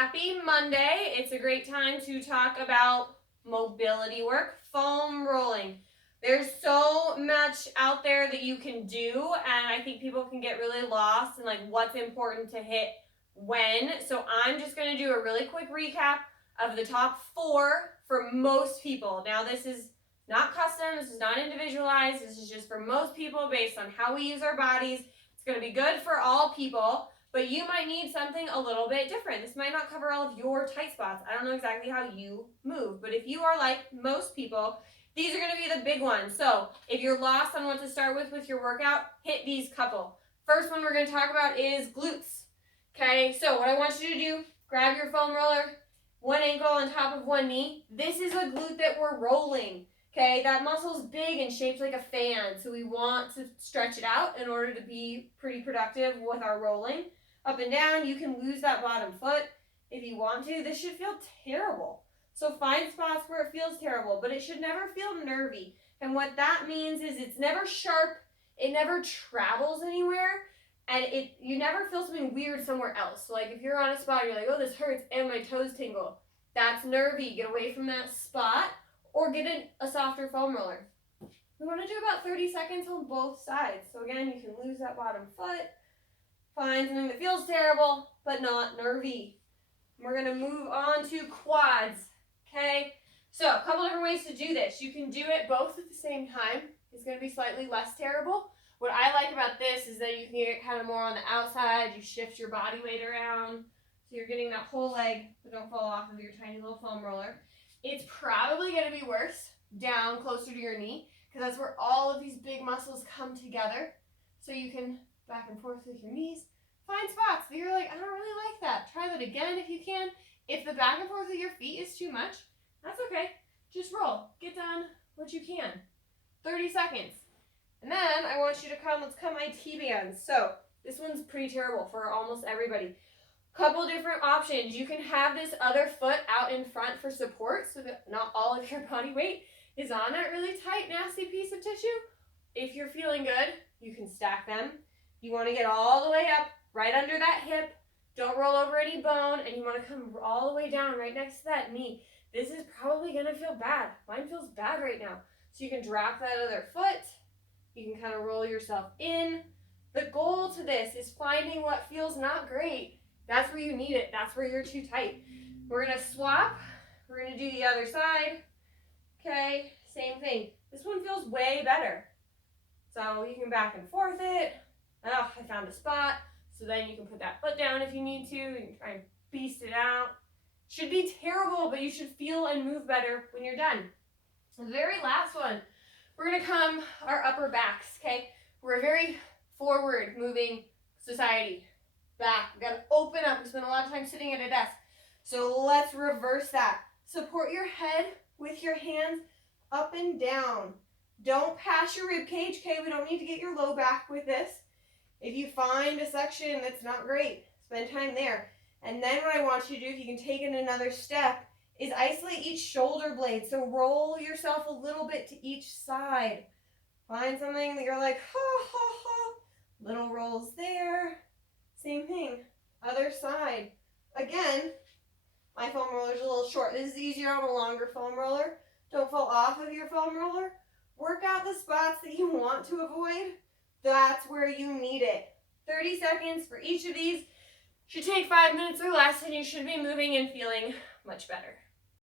Happy Monday. It's a great time to talk about mobility work, foam rolling. There's so much out there that you can do, and I think people can get really lost in like what's important to hit when. So I'm just going to do a really quick recap of the top 4 for most people. Now this is not custom, this is not individualized, this is just for most people based on how we use our bodies. It's going to be good for all people. But you might need something a little bit different. This might not cover all of your tight spots. I don't know exactly how you move. But if you are like most people, these are going to be the big ones. So if you're lost on what to start with your workout, hit these couple. First one we're going to talk about is glutes. Okay, so what I want you to do, grab your foam roller, one ankle on top of one knee. This is a glute that we're rolling. Okay, that muscle's big and shaped like a fan. So we want to stretch it out in order to be pretty productive with our rolling. Up and down, you can lose that bottom foot if you want to. This should feel terrible. So find spots where it feels terrible, but it should never feel nervy. And what that means is it's never sharp, it never travels anywhere, and you never feel something weird somewhere else. So like if you're on a spot, you're like, oh, this hurts and my toes tingle. That's nervy. Get away from that spot or get a softer foam roller. We want to do about 30 seconds on both sides. So again, you can lose that bottom foot. Find something that feels terrible, but not nervy. We're going to move on to quads, okay? So a couple different ways to do this. You can do it both at the same time. It's going to be slightly less terrible. What I like about this is that you can get kind of more on the outside. You shift your body weight around, so you're getting that whole leg, but don't fall off of your tiny little foam roller. It's probably going to be worse down closer to your knee, because that's where all of these big muscles come together. So you can back and forth with your knees. Find spots that you're like, I don't really like that. Try that again if you can. If the back and forth with your feet is too much, that's okay. Just roll. Get done what you can. 30 seconds. And then I want you to let's cut my T-bands. So this one's pretty terrible for almost everybody. Couple different options. You can have this other foot out in front for support so that not all of your body weight is on that really tight, nasty piece of tissue. If you're feeling good, you can stack them. You want to get all the way up, right under that hip. Don't roll over any bone, and you want to come all the way down right next to that knee. This is probably going to feel bad. Mine feels bad right now. So you can drop that other foot. You can kind of roll yourself in. The goal to this is finding what feels not great. That's where you need it. That's where you're too tight. We're going to swap. We're going to do the other side. Okay, same thing. This one feels way better. So you can back and forth it. Oh, I found a spot. So then you can put that foot down if you need to. You can try and beast it out. Should be terrible, but you should feel and move better when you're done. The very last one, we're going to come our upper backs, okay? We're a very forward moving society. Back. We've got to open up. We spend a lot of time sitting at a desk. So let's reverse that. Support your head with your hands up and down. Don't pass your rib cage, okay? We don't need to get your low back with this. If you find a section that's not great, spend time there. And then what I want you to do, if you can take it another step, is isolate each shoulder blade. So roll yourself a little bit to each side. Find something that you're like, ha, ha, ha. Little rolls there. Same thing. Other side. Again, my foam roller is a little short. This is easier on a longer foam roller. Don't fall off of your foam roller. Work out the spots that you want to avoid. That's where you need it. 30 seconds for each of these. Should take 5 minutes or less, and you should be moving and feeling much better.